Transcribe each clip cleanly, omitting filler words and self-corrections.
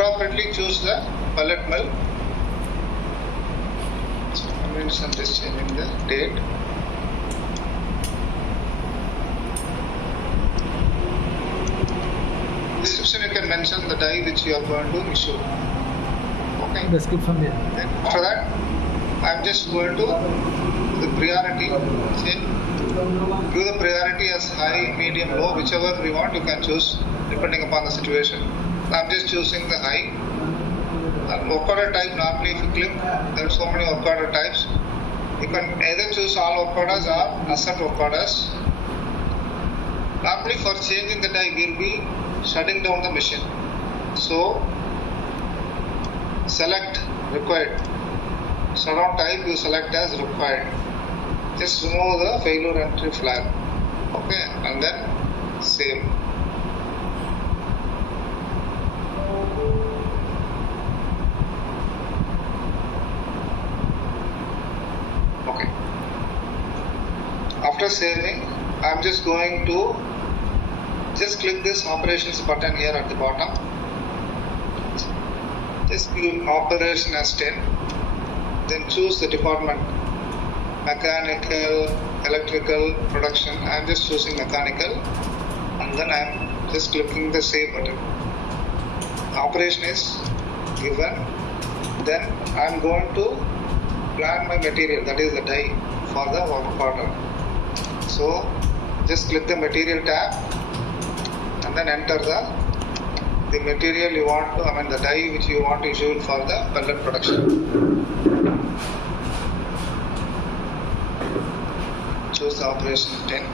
appropriately choose the pellet mill. So I'm just changing the date. Description, you can mention the die which you are going to issue. Okay. Description there. Then after that, I'm just going to the priority. See, give the priority as high, medium, low, whichever we want. You can choose depending upon the situation. I'm just choosing the high. And work order type, normally if you click, there are so many work order types. You can either choose all work orders or asset work orders. Normally for changing the die, we'll be shutting down the machine. So select required. Shutdown type you select as required. Just remove the failure entry flag. Okay, and then save. Okay. After saving, I'm just going to just click this operations button here at the bottom. Just give operation as 10. Then choose the department. Mechanical, electrical, production. I'm just choosing mechanical. And then I'm just clicking the save button. Operation is given. Then I'm going to plan my material, that is the die for the work order. So just click the material tab and then enter the material you want to, the die which you want to issue for the pellet production. Choose the operation 10.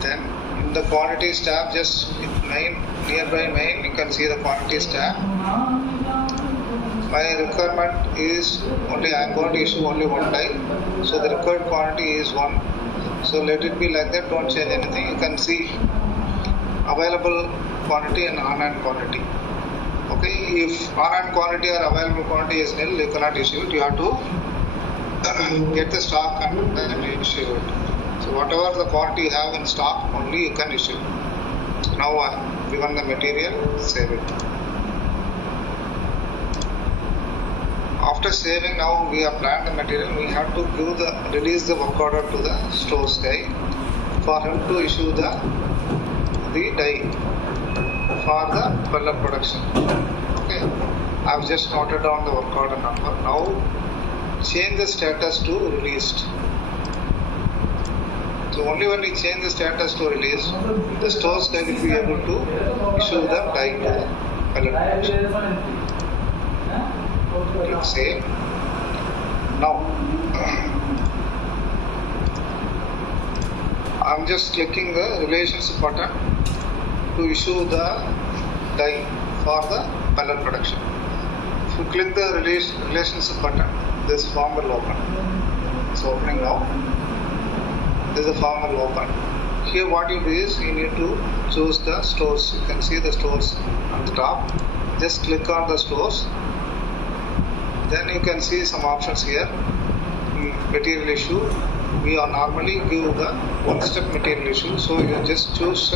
Then in the quantities tab, just nearby main, you can see the quantities tab. My requirement is only, I am going to issue only one die. So the required quantity is 1. So let it be like that, don't change anything. You can see available quantity and on-hand quantity. Okay, if on-hand quantity or available quantity is nil, you cannot issue it. You have to get the stock and then issue it. So whatever the quantity you have in stock, only you can issue. Now I have given the material, save it. After saving, now we have planned the material. We have to release the work order to the stores guy for him to issue the die for the pellet production. Okay, I've just noted down the work order number. Now change the status to released. So only when we change the status to released, the stores guy will be able to issue the die to the pellet production. Click save. Now I'm just clicking the relations button to issue the die for the pellet production. If you click the relations button, this form will open. It's opening now. This is the form will open. Here what you do is you need to choose the stores. You can see the stores on the top. Just click on the stores. Then you can see some options here. Material issue. We are normally give the one-step material issue. So you just choose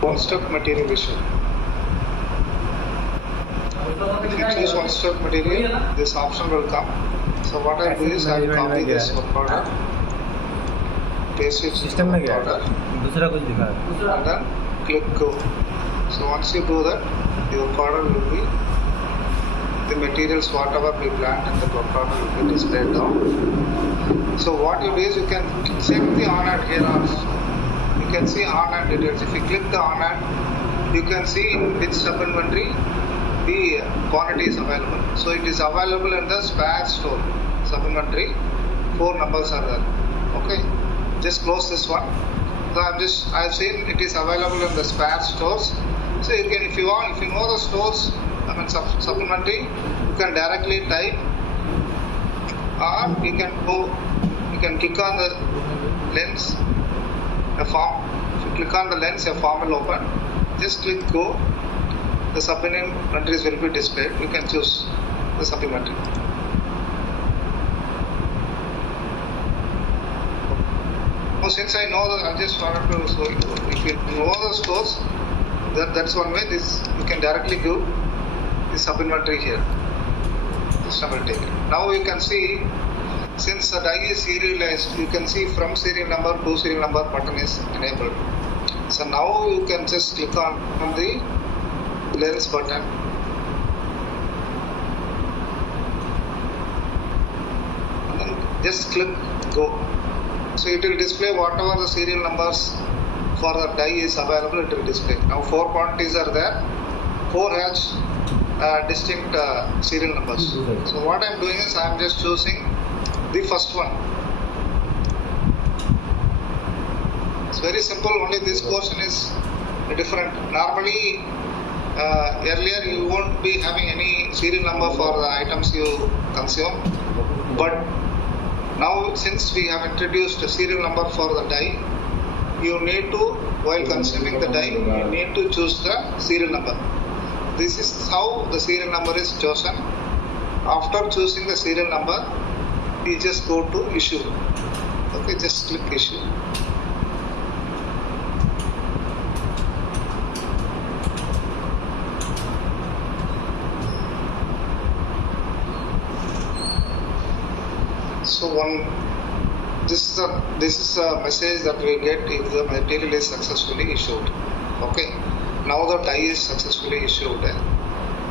one-step material issue. If you choose one-step material, this option will come. So what I do is I will copy this work order, paste it in the work order, and then click go. So once you do that, the work order will be, the materials whatever we planned in the work order will be displayed down. So what you do is you can check the on-hand here also. You can see on-hand details. If you click the on-hand, you can see in which sub-inventory the quantity is available. So it is available in the spare store sub-inventory. 4 numbers are there. Okay, just close this one. So I've seen it is available in the spare stores. So you can, if you know the stores, supplementary, you can directly type, or you can click on the lens, a form. If you click on the lens, a form will open. Just click go. The supplementaries will be displayed. You can choose the supplementary. Now, since I know that, I just wanted to show you. If you know the stores, that's one way. This you can directly do. the sub inventory here. System will take it. Now you can see, since the die is serialized, you can see from serial number to serial number button is enabled. So now you can just click on the lens button. And then just click go. So it will display whatever the serial numbers for the die is available, it will display. Now 4 quantities are there. 4 has distinct serial numbers. So what I am doing is I am just choosing the first one. It's very simple, only this portion is different. Normally earlier you won't be having any serial number for the items you consume, but now since we have introduced a serial number for the die, you need to, while consuming the die, you need to choose the serial number. This is how the serial number is chosen. After choosing the serial number, you just go to issue. Okay, just click issue. So this is a message that we get if the material is successfully issued. Okay, now the die is successfully issued.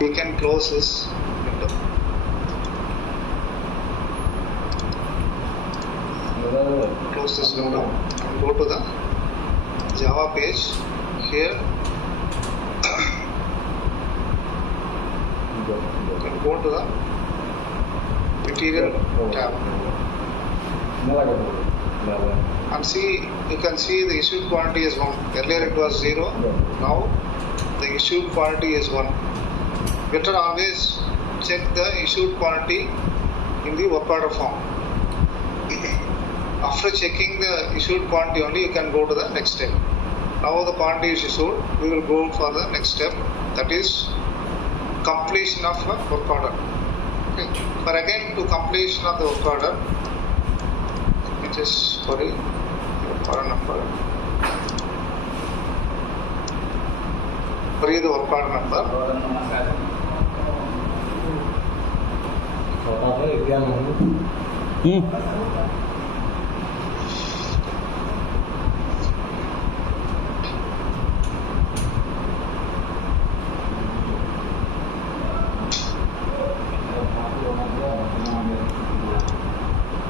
We can close this window. Close this window and go to the Java page. Here you can go to the material tab and see, you can see the issued quantity is 1. Earlier it was 0. Now the issued quantity is 1. Better always check the issued quantity in the work order form. After checking the issued quantity only, you can go to the next step. Now the quantity is issued, we will go for the next step, that is completion of a work order. Okay. For again to completion of the work order, let me just query the work order number. Query the work order number.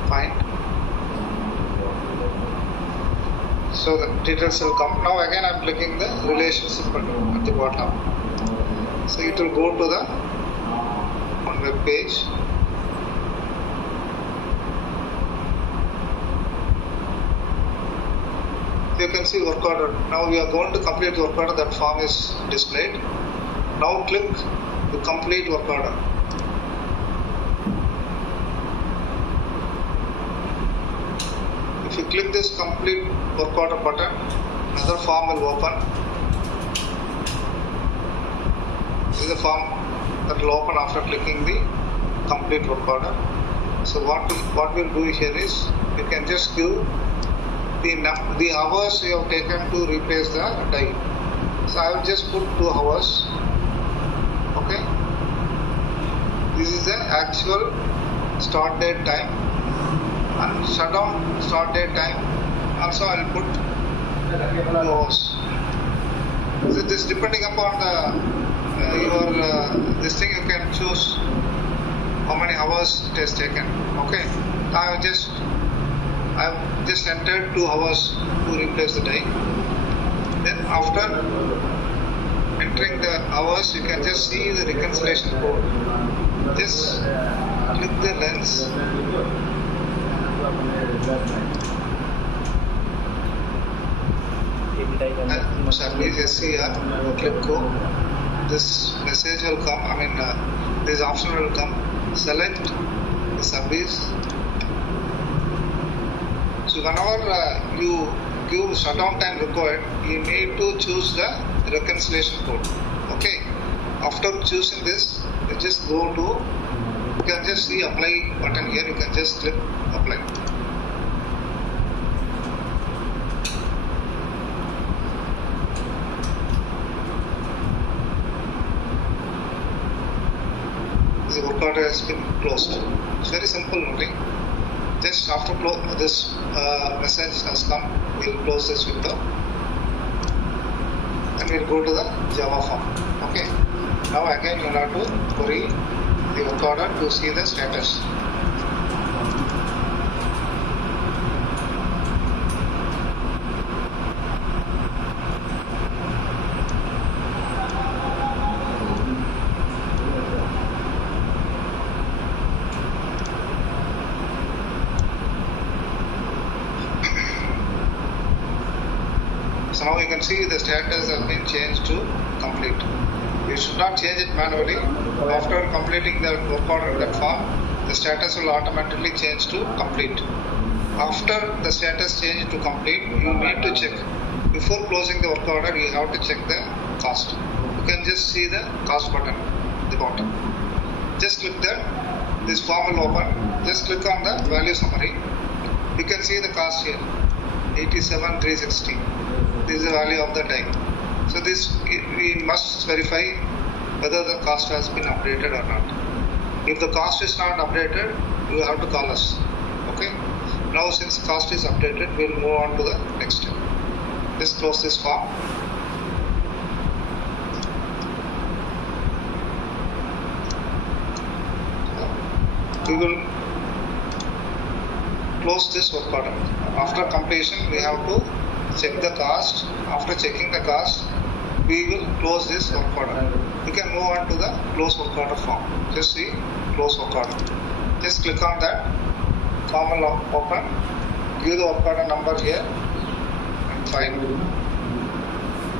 Fine. So the details will come. Now again I am clicking the relationship button at the bottom. So it will go to the web page. You can see work order. Now we are going to complete the work order. That form is displayed. Now click the complete work order. If you click this complete work order button, another form will open. This is the form that will open after clicking the complete work order. So what we'll do here is, you can just give the hours you have taken to replace the die. So I will just put 2 hours. Okay. This is the actual start date time and shutdown start date time. Also I will put 2 hours. So this depending upon the this thing, you can choose how many hours it has taken. Okay. I have just entered 2 hours to replace the die. Then after entering the hours, you can just see the reconciliation code. Just click the lens. And service SCR, click go. This message will come, this option will come. Select the service. So whenever you give shutdown time required, you need to choose the reconciliation code. Okay. After choosing this, you just go to, you can just see apply button here. You can just click apply. work order has been closed. It's very simple only. Just after this message has come, we'll close this window and we'll go to the Java form. Okay. Now again you have to query the work order to see the status. So now you can see the status has been changed to complete. You should not change it manually. After completing the work order in that form, the status will automatically change to complete. After the status change to complete, you need to check. Before closing the work order, you have to check the cost. You can just see the cost button at the bottom. Just click that. This form will open. Just click on the value summary. You can see the cost here, 87,360. This is the value of the die. So this we must verify whether the cost has been updated or not. If the cost is not updated, you have to call us. Okay. Now since the cost is updated, we will move on to the next step. Let's close this form. We will close this work order. After completion, we have to check the cost. After checking the cost, we will close this work order. We can move on to the close work order form. Just see close work order. Just click on that. Form will open. Give the work order number here and fine.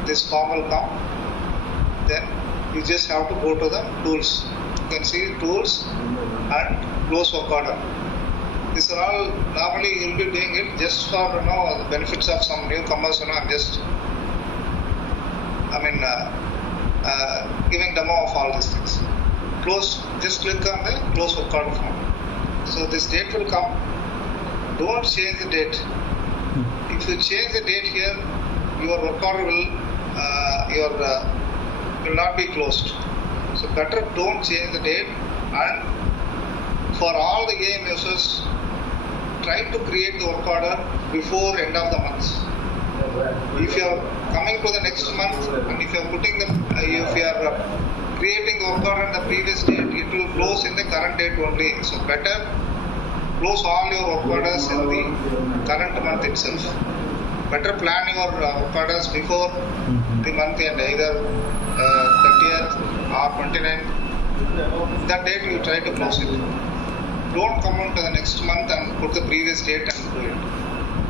This form will come. Then you just have to go to the tools. You can see tools and close work order. These are all normally you will be doing it just for the benefits of some newcomers. I'm just giving demo of all these things. Close. Just click on the close work order form. So this date will come. Don't change the date. If you change the date here, your work order will not be closed. So better don't change the date. And for all the AM users, try to create the work order before end of the month. If you are coming to the next month and if you are creating the work order in the previous date, it will close in the current date only. So better close all your work orders in the current month itself. Better plan your work orders before the month end, either 30th or 29th. That date you try to close it. Don't come on to the next month and put the previous date and do it.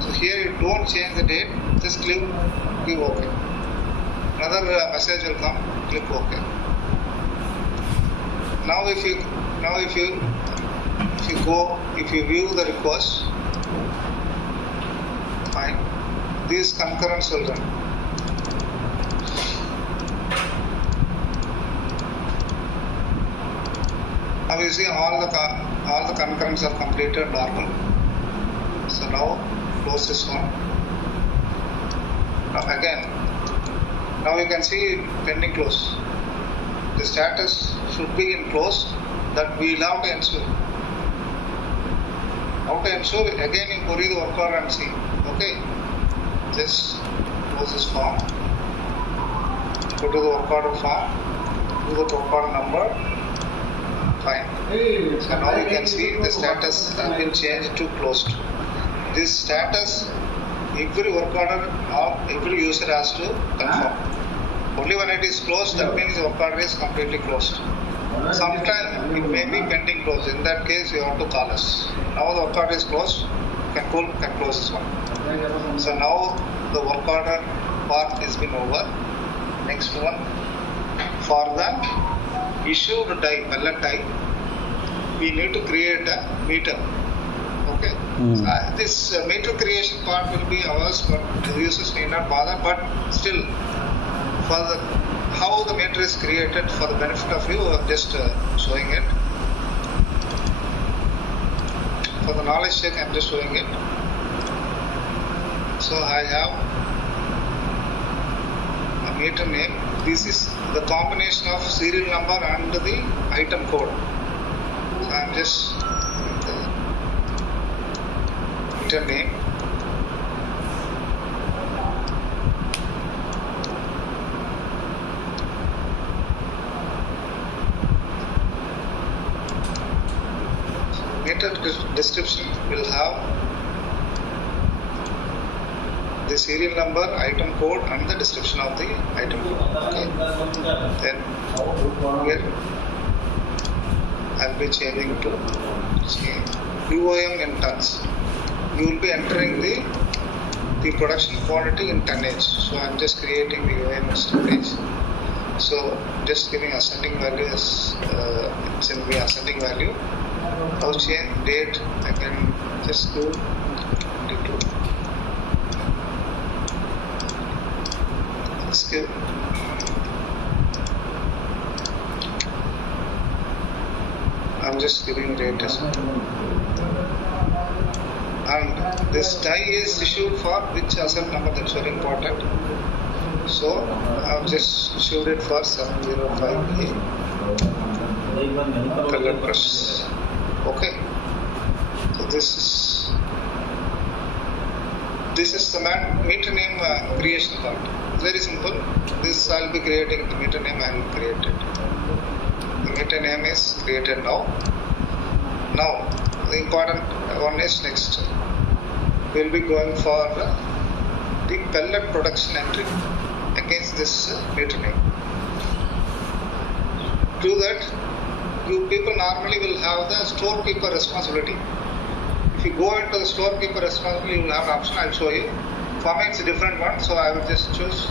So here you don't change the date, just click OK. Another message will come, click OK. Now if you view the request, fine. These concurrents will run. Now you see all the concurrents are completed normal. So now close this one. Now you can see pending close. The status should be in close. That we will have to ensure. How to ensure? Again you query the work order and see. Okay. Just close this form. Go to the work order form. Do the work order number. Fine. So now you can see the status has been changed to closed. This status, every work order or every user has to confirm. Only when it is closed, that means the work order is completely closed. Sometimes it may be pending close. In that case, you have to call us. Now the work order is closed. You can close this one. So now the work order part has been over. Next one, for the issued die, pellet die, we need to create a meter. Okay. So, this meter creation part will be ours, but the users need not bother. But still, for how the meter is created, for the benefit of you, I'm just showing it. For the knowledge sake, I'm just showing it. So I have a meter name. This is the combination of serial number and the item code. So I'm just enter name. Meter description will have the serial number, item code, and the description of the item code. Okay. Then here I'll be changing to UOM in tons. You will be entering the production quantity in tonnage. So I'm just creating the UOM tonnage. So just giving ascending value as it's in the ascending value. Now change date. I can just do 22. Let's give. I'm just giving date as well. And this die is issued for which asset number, that's very important. So I've just issued it for 705A. Color brush. Okay. So this is the meter name creation part. It's very simple. This I'll be creating the meter name. I will create it. The meter name is created now. Now the important one is next. We'll be going for the pellet production entry against this meter name. To that, you people normally will have the storekeeper responsibility. If you go into the storekeeper responsibility, you will have an option. I'll show you. For me, it's a different one, so I will just choose.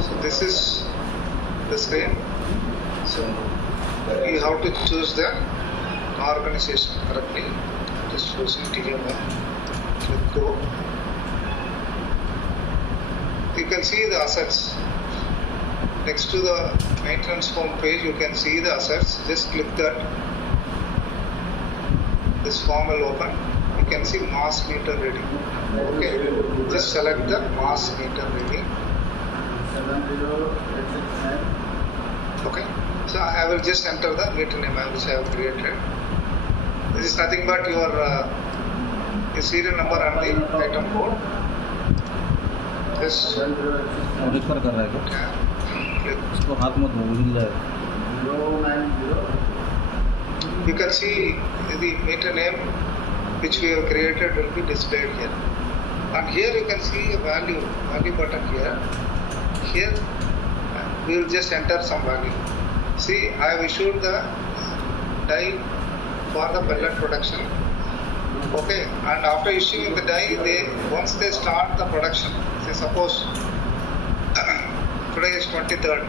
So this is the screen. So you have to choose the organization correctly. Just choosing TM1. Click go. You can see the assets. Next to the maintenance home page, you can see the assets. Just click that. This form will open. You can see mass meter reading. Okay. Just select the mass meter reading. Okay. So I will just enter the meter name which I have created. This is nothing but your serial number and the item code. Just कर रहा है क्या? इसको हाथ मत हिल जाएगा. You can see the meter name which we have created will be displayed here. And here you can see a value button here. Here we will just enter some value. See, I have issued the die for the pellet production. Okay, and after issuing the die, once they start the production, say suppose today is 23rd,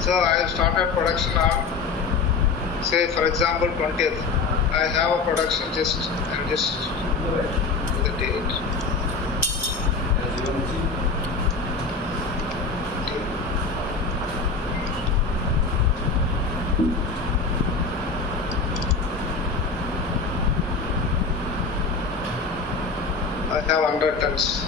so I have started production on, say for example 20th. I have a production I'll just the date. I have 100 tons.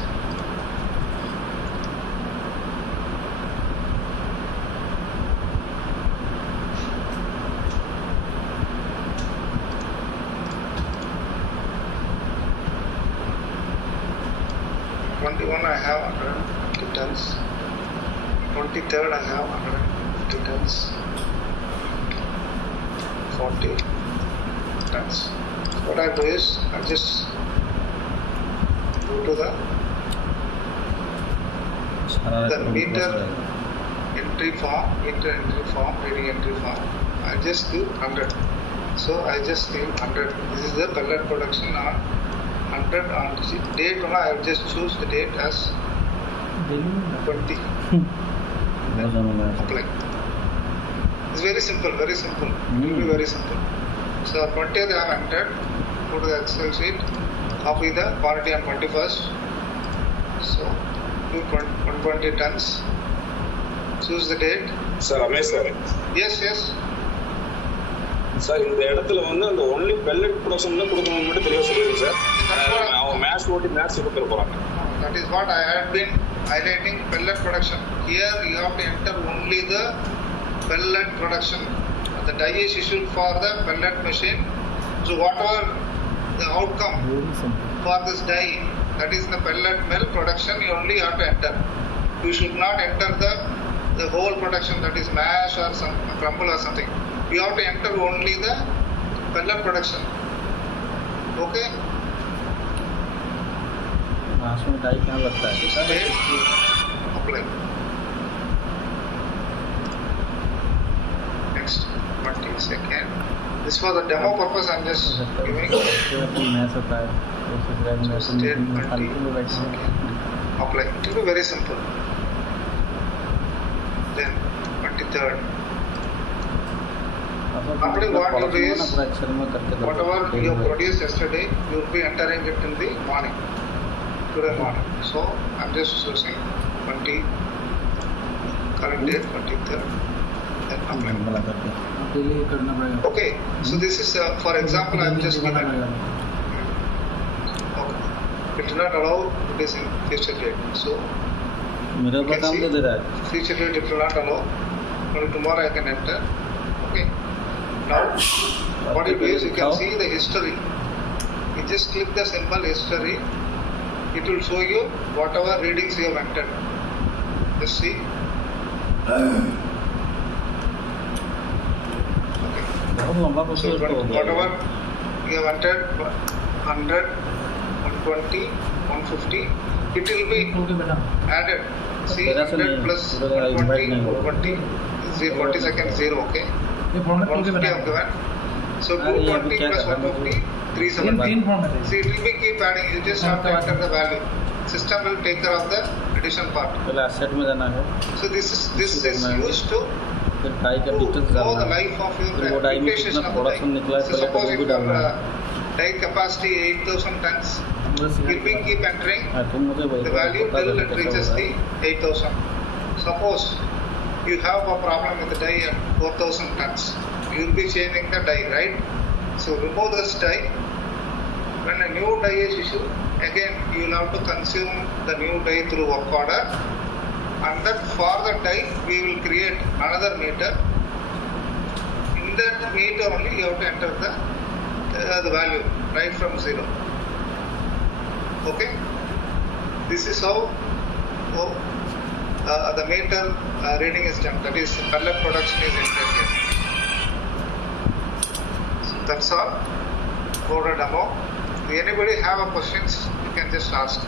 I have 150 tons. 23rd I have 150 tons. 40 tons. What I do is I just go to the meter entry form, reading entry form. I just give 100. So I just give 100. This is the pellet production on 100 on date. I will just choose the date as 20. Apply. It's very simple, very simple. It will be very simple. So 20th I have entered. Go to the Excel sheet. Copy the quantity on 21st. So 120 tons. Choose the date. Sir, Ramesh sir. Yes. Sir இந்த இடத்துல வந்து அந்த only pellet production தான் கொடுக்கணும்னு மட்டும் தெளிவாக சொல்லிடுங்க sir. அவங்க மேட்ச் ஓட்டி மேட்ச் கொடுத்துட போகிறாங்க. That is what I had been highlighting, pellet production. Here you have to enter only the pellet production. The die is issued for the pellet machine. So whatever the outcome for this die, that is the pellet mill production, you only have to enter. You should not enter the whole production, that is mash or some crumble or something. You have to enter only the pellet production. Okay? Last में die क्या लगता है? State, apply. Next, 20 second. This for the demo purpose I'm just giving. Match होता है State 20 second. Apply. It will be very simple. Then 23rd. Normally what you do is, whatever you produced yesterday, you will be entering it in the morning. Today morning. So I'm just choosing 20, current date 23rd. Then apply. Okay, so this is for example I'm just given. Okay. It do not allow it is in future date. So मेरे you को can काम दे see रहा है future date it will not allow. Only tomorrow I can enter. Okay. Now what you do is you can see the history. You just click the symbol history. It will show you whatever readings you have entered. Just see. बहुत लंबा So process हो गया whatever you have entered, 100, 120, 150, it will be added. See, 100 plus 120, 120, 40 seconds 0, okay? 150 I have given. So 220 plus 150, 370. See, it will be keep adding. You just have to enter the value. System will take care of the addition part. पहले asset में जाना है So this is used to फिर die का details know the डालना है life of your फिर वो डाई में application कितना of the प्रोडक्शन die. निकला है So पहले तो suppose वो if भी डालना है your die capacity 8,000 tons, it will keep entering तुम मुझे वही the value बता till दो it कैसे reaches होगा the 8,000. Suppose you have a problem with the die at 4,000 tons. You will be changing the die, right? So remove this die. When a new die is issued, again you will have to consume the new die through work order. And that for the die, we will create another meter. In that meter only you have to enter the value right from 0. Okay? This is how the meter reading is done. That is pellet production is entered here. So that's all for the demo. If anybody have a questions, you can just ask.